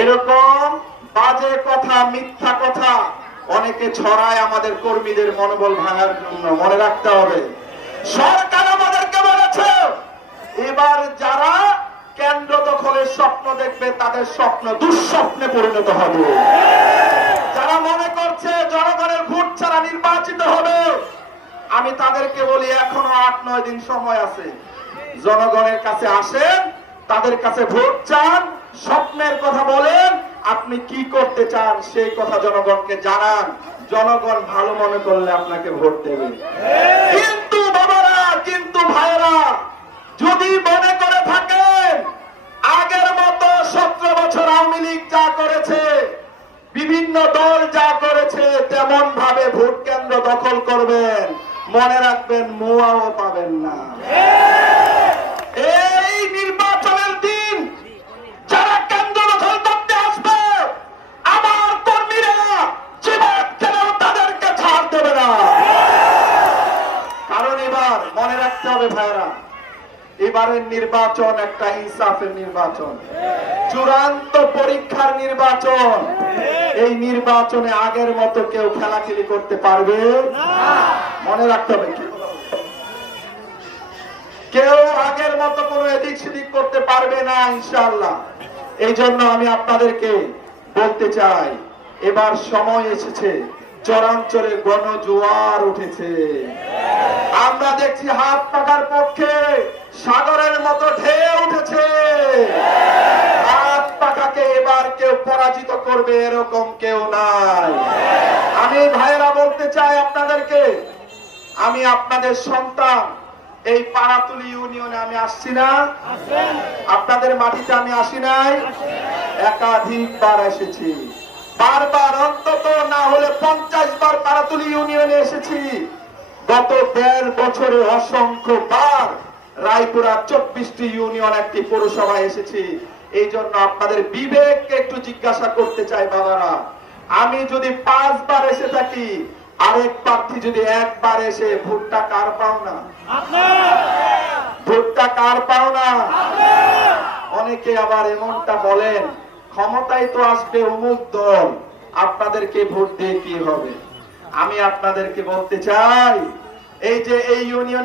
এরকম বাজে কথা, মিথ্যা কথা অনেকে ছড়ায় আমাদের কর্মীদের মনোবল ভাঙার জন্য। মনে রাখতে হবে, সরকার আমাদেরকে বলেছে এবার যারা কেন্দ্র দখলের স্বপ্ন দেখবে তাদের স্বপ্ন দুঃস্বপ্নে পরিণত হবে। যারা মনে করছে জনগণের ভোট ছাড়া নির্বাচিত হবে, আমি তাদেরকে বলি এখনো 8-9 দিন সময় আছে। জনগণের কাছে আসেন, তাদের কাছে ভোট চান, স্বপ্নের কথা বলেন, আপনি কি করতে চান সেই কথা জনগণকে জানান। জনগণ ভালো মনে করলে আপনাকে ভোট দেবে। কিন্তু বাবারা, কিন্তু ভাইরা, যদি মনে করে থাকেন আগের মতো 17 বছর আওয়ামী লীগ যা করেছে, বিভিন্ন দল যা করেছে তেমন ভাবে ভোট কেন্দ্র দখল করবেন, মনে রাখবেন মোয়াও পাবেন না। এই নির্বাচনের দিন যারা কেন্দ্র দখল করতে আসবে, আমার কর্মীরা জীবন খেলেও তাদেরকে ছাড় দেবে না। কারণ এবার মনে রাখতে হবে ভাইরা, এবারের নির্বাচন একটা ইনসাফের নির্বাচন, চূড়ান্ত পরীক্ষার নির্বাচন। এই নির্বাচনে আগের মতো কেউ খেলাখেলি করতে পারবে না। মনে রাখতে হবে, কেউ আগের মতো কোনো এদিক সেদিক করতে পারবে না ইনশাআল্লাহ। এই জন্য আমি আপনাদেরকে বলতে চাই, এবার সময় এসেছে, চরাঞ্চলে গণজোয়ার উঠেছে। আমরা দেখছি হাত পাকার পক্ষে সাগরের মতো ঢেউ উঠেছে। হাত পাকাকে এবার কেউ পরাজিত করবে এরকম কেউ নাই। আমি ভাইয়েরা বলতে চাই আপনাদেরকে, আমি আপনাদের সন্তান। এই পাড়াতুলি ইউনিয়নে আমি আসছি না, আপনাদের মাটিতে আমি আসি নাই, একাধিকবার এসেছি। বারবার, অন্তত না হলে 50 বার পাড়াতুলি ইউনিয়নে এসেছি। গত 1.5 বছরে অসংখ্য বার রায়পুরা 24টি ইউনিয়ন, একটি পৌরসভায় এসেছি। এই জন্য আপনাদের বিবেককে একটু জিজ্ঞাসা করতে চাই বাবারা, আমি যদি 5 বার এসে থাকি, আরেক প্রার্থী যদি 1 বার এসে ভোটটা কার পাও না? ভোটটা কার পাও না? অনেকে আবার এমনটা বলেন, ক্ষমতায় তো আসবে অমুক দল, আপনাদেরকে ভোট দিয়ে কি হবে? আমি আপনাদেরকে বলতে চাই, এই যে এই ইউনিয়ন